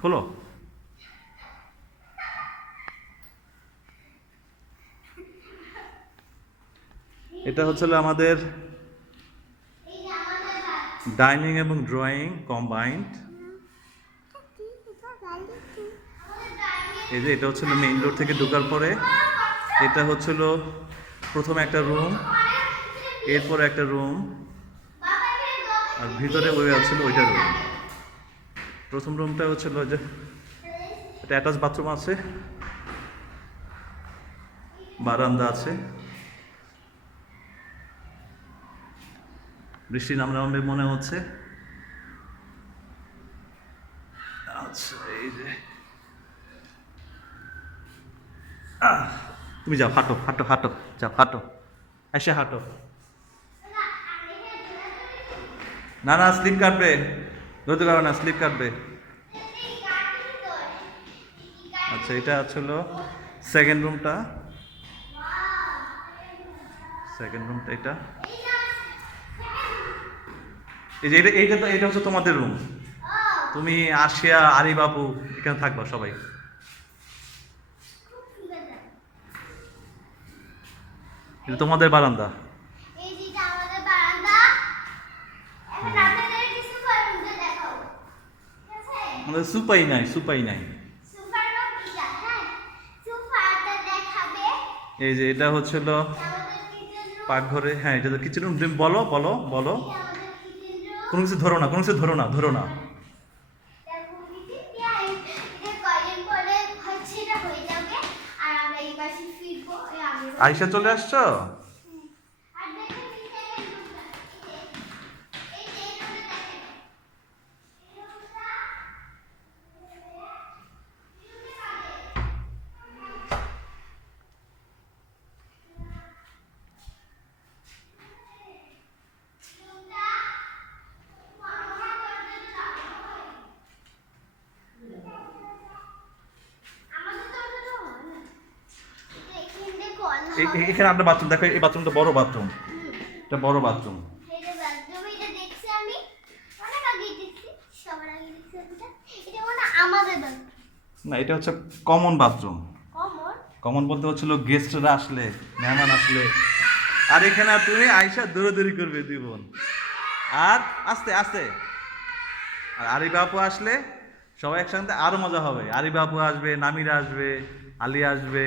খোলো। এটা হচ্ছিল আমাদের ডাইনিং এবং ড্রয়িং কম্বাইন্ড। এই যে এটা হচ্ছিল মেইন ডোর থেকে ঢোকার পরে, এটা হচ্ছিল প্রথমে একটা রুম, এরপরে একটা রুম, আর ভিতরে ওই ছিল ওইটা রুম। প্রথম রুমটা হচ্ছিল যে একটা অ্যাটাচ বাথরুম আছে, বারান্দা আছে, বৃষ্টি নামে নামে মনে হচ্ছে। আচ্ছা এই যে তুমি যাও, হাঁটো হাঁটো হাঁটো, যাও হাঁটো, এসে হাঁটো। না না, স্লিপ কাটবে, ধরতে পারো না, স্লিপ কাটবে। আচ্ছা এটা ছিল সেকেন্ড রুমটা, সেকেন্ড রুমটা এটা। এই যে এইটা তো, এটা হচ্ছে তোমাদের রুম। তুমি আসিয়া, আরি বাবু এখানে থাকবা সবাই। এটা তোমাদের বারান্দা। আমাদের সুপাই নাই, সুপাই নাই। এই যে এটা হচ্ছিল পাকঘরে, হ্যাঁ এটা তো কিচেন রুম। তুমি বলো বলো বলো, কোনো কিছু ধরো না, কোনো কিছু ধরো না, ধরো না। আয়শা চলে আসছো? এখানে একটা বাথরুম দেখো, এই বাথরুমটা বড় বাথরুম, এটা বড় বাথরুম। না এটা হচ্ছে কমন বাথরুম। কমন বলতে হচ্ছিল গেস্টরা আসলে, মেহমান আসলে। আর এখানে তুমি আয়শা দৌড়াদৌড়ি করবে দুই বোন, আর আস্তে আস্তে। আর আরিফ আপু আসলে সবাই একসাথে আরো মজা হবে। আরিফ আপু আসবে, নামিরা আসবে, আলিয়া আসবে,